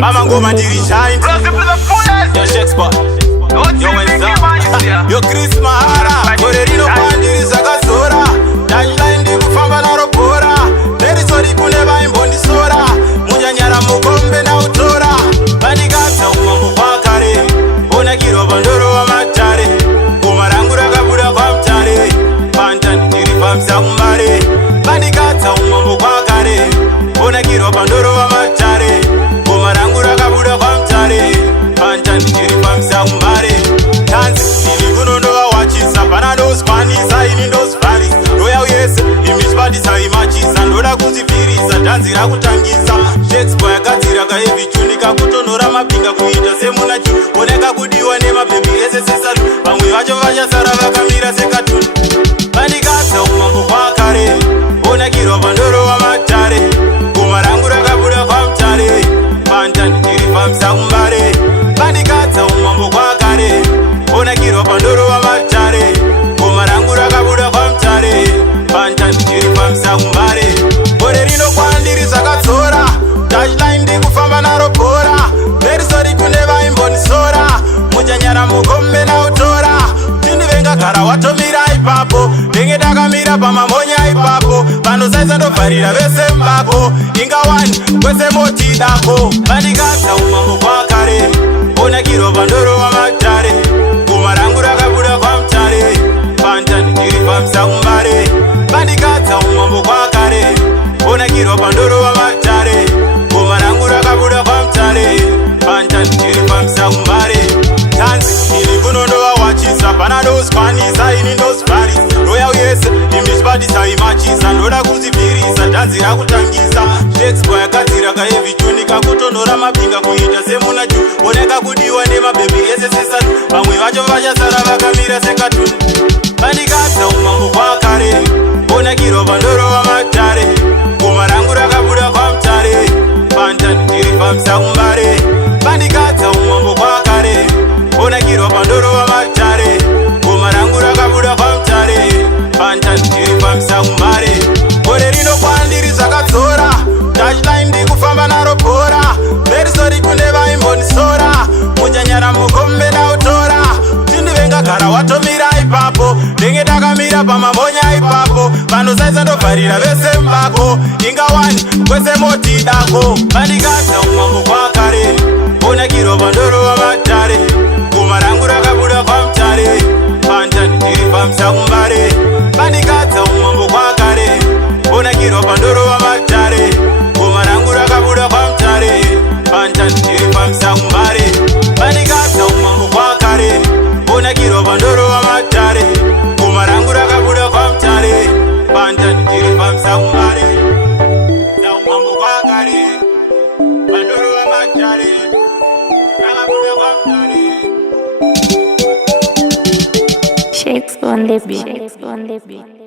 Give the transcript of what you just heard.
Mama ngoma ndiri shine. Yo Shakespeare. Yo Wenza. Yo Chris Mahara. Kore rino pandiri zakazora. Danyla ndi kufamba naro bora. Neri sori kune vaimbondi sora. Munyanyara mukombe na utora. Bandikata umambo kwa kare. Ona kiro bandoro wa matare. Goma rangu rakabuda kwa mtare. Pantani ndiri famsa kumbare. Bandikata umambo kwa kare. Ona kiro bandoro wa matare. Goma rangu rakabuda kwa mtare. Pantani ndiri famsa kumbare. Tanzi ndiri kunondowa wachisa. Pana ndospanisa ini ndospanisa. Roya uyese imishpadisa imachisa. Ndoda kuzipirisa tanzi rakutangisa. Shakespeare yakadzira kahevi chunika kutonhora mapinga kuita semunachi. Oneka kudiwa nemabhembi ese sesalu. Vamwe vacho vachasara vakamira sekatuni. Bandikadza umambo kwa kare. Onakirwa pandoro wamatare. Goma rangu rakabuda kwa mtare. Pantani ndiri famsa kumbare. Bandikadza umambo kwa kare. Onakirwa pandoro wamatare. Goma rangu rakabuda kwa mtare. Pantani ndiri famsa kumbare. Gore rino kwandiri zvakadzora. Touchline ndikufamba naro bhora. Verisori kune vaimbonisora. Muchanyara mukombe nautora. Tindivenga gara watomira ipapo. Ndenge takamira pamamonya ipapo. Vanosaisa ndobvarira vese mbako. Ingawani kwese motidako. Bandikadza umambo kwa kare. Onakirwa pandoro wamatare. Goma rangu rakabuda kwa mtare. Pantani ndiri famsa kumbare. Bandikadza umambo kwa kare. Onakirwa pandoro wamatare. Goma rangu rakabuda kwa mtare. Pantani ndiri famsa kumbare. Tanzi ndiri kunondowa wachisa. Pana ndospanisa ini ndospanisa. Roya uyese imishpadisa imachisa. Ndoda kuzipirisa tanzi rakutangisa. Shakespeare yakadzira kahevi chunika kutonhora mapinga kuita semunachi. Oneka kudiwa nemabhembi ese sesalu. Vamwe vacho vachasara vakamira sekatuni. Bandikadza umambo kwa kare. Onakirwa pandoro wamatare. Goma rangu rakabuda kwa mtare. Pantani ndiri famsa kumbare. Bandikadza umambo kwa kare. Onakirwa pandoro wamatare. Goma rangu rakabuda kwa mtare. Pantani ndiri famsa kumbare. Gore rino kwandiri zvakadzora. Touchline ndikufamba naro bhora. Verisori kune vaimbonisora. Muchanyara mukombe nautora. Tindivenga gara watomira ipapo. Ndenge takamira pamamonya ipapo. Vanosaisa ndobvarira vese mbako. Ingawani kwese motidako. Bandikadza umambo kwa kare. Onakirwa pandoro wamatare. Goma rangu rakabuda kwa mtare. Pantani ndiri famsa kumbare. Bandikadza umambo kwa kare. Onakirwa pandoro wamatare. Goma rangu rakabuda kwa mtare. Pantani ndiri famsa kumbare. Bandikadza umambo kwa kare. Onakirwa pandoro wamatare. Goma rangu rakabuda kwa mtare. Pantani ndiri famsa kumbare. Umambo kwa kare. Pandoro wamatare. Rakabuda kwa mtare. Shakes on the beat.